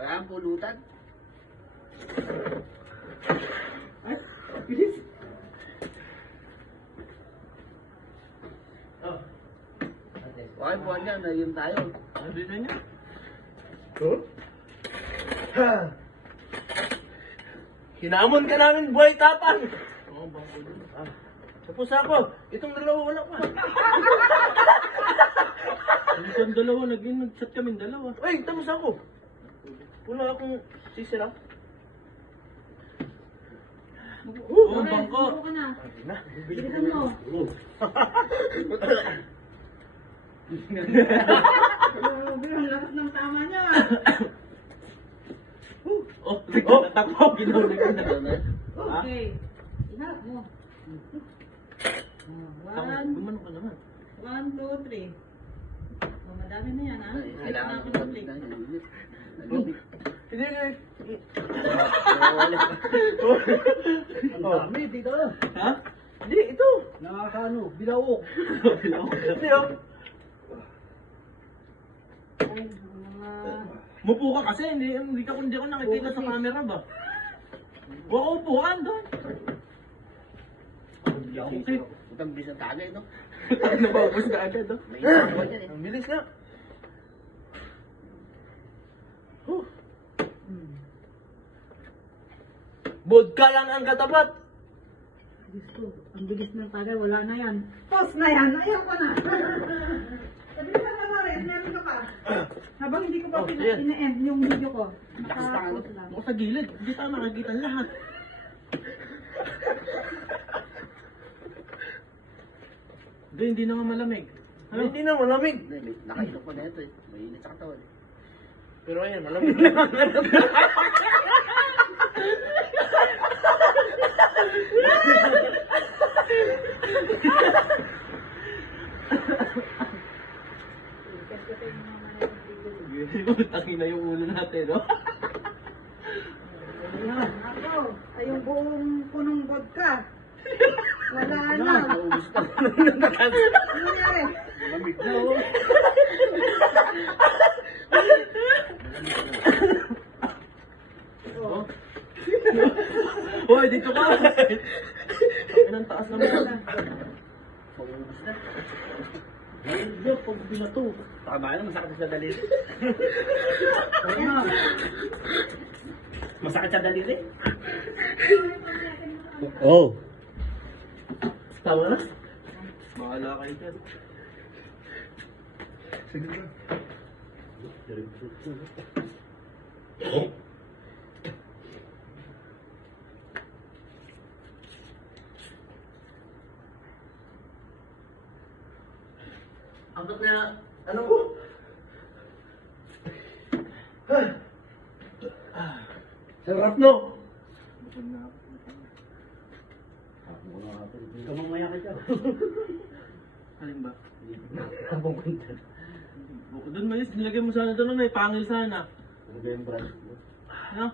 Wala ang pulutan. Ay, bilis. Oh. Okay, buwan niya, naiyon tayo. Sabi na niya. Huh? Ha! Hinamon ka namin buhay tapang! Oo, bangko dun. Ah, tapos ako, itong dalawa wala pa. Kang dalawa? Naging nag-chat kami dalawa. Uy, tapos ako. Wala akong sisira. Oo, bangko. Buko ka na. Bilisan mo. Grabe, ang lakas ng tama niya. Oh, nagtatakbo. Ginaw na ginaw. Okay. Iharap mo. Oh, one, Gumano ka naman. one, two, three. Oh, madami na yan, ha? Kailangan ko ng plate. Hindi, hindi. Ang Oh. dami, dito. Ha? Hindi, ito. Nakakaano, bilawok. Hindi, oh. Mupo ka kasi, hindi, hindi ka hindi ako nakikita sa camera ba? Huwag ka upuan doon. Okay. Utang bisan tagay, no? Na agad, oh. May isang buwan yan eh. Ang bilis nga. Vodka lang ang katapat. Diyos ko, ang bilis ng tagay, wala na yan. Pause na yan, ayaw ko na. Sabi ko na Maris, meron ka pa. Habang hindi ko pa Oh, pin- ayan. pina-end yung video ko, ng ano. lang. Ako sa gilid, hindi tayo nakikita lahat. Hindi, hindi na nga malamig. Ano? Hindi na malamig. Hindi, Nakainom ko na ito eh. Mainit sa katawan. Pero ayan, malamig na. Tangin na yung ulo natin, no? Ayan, ako. Ay, yung buong punong vodka. Wala na. Naubos pa. Ano nangyari? Lamig na, oh. Oh. Hoy, dito ka! Ang taas naman. Maubos na. Hindi, pag binato. Tama na, masakit sa daliri. Ayan. Masakit sa daliri? Oh. Tama na? Bahala kayo dyan. Ang na, ano ko? Sarap no? Kamamaya ka dyan. Alin ba? Habang kwenta. Doon mo yun, nilagay mo sana doon, may pangil sana. Ano ba yung brand? Ano?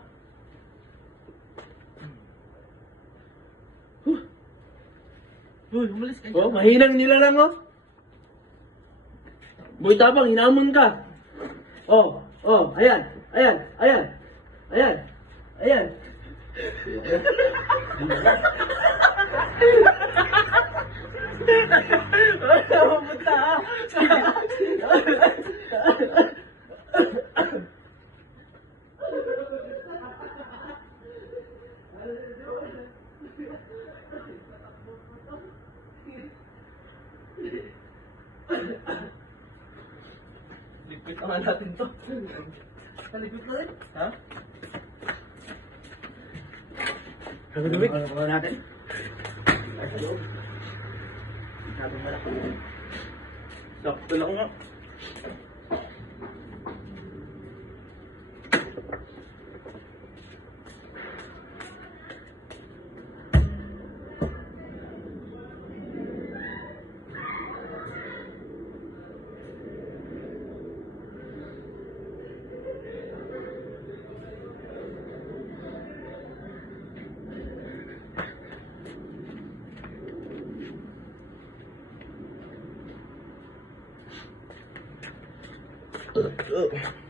Uy, umalis ka. Oh, mahinang nila lang oh. Boy tabang, hinamon ka. Oh, oh, ayan, ayan, ayan, ayan, ayan. Wala mapunta ah. Naman natin to. Kaligod na rin. Ha? Ano ba natin? Sakto lang nga. うん、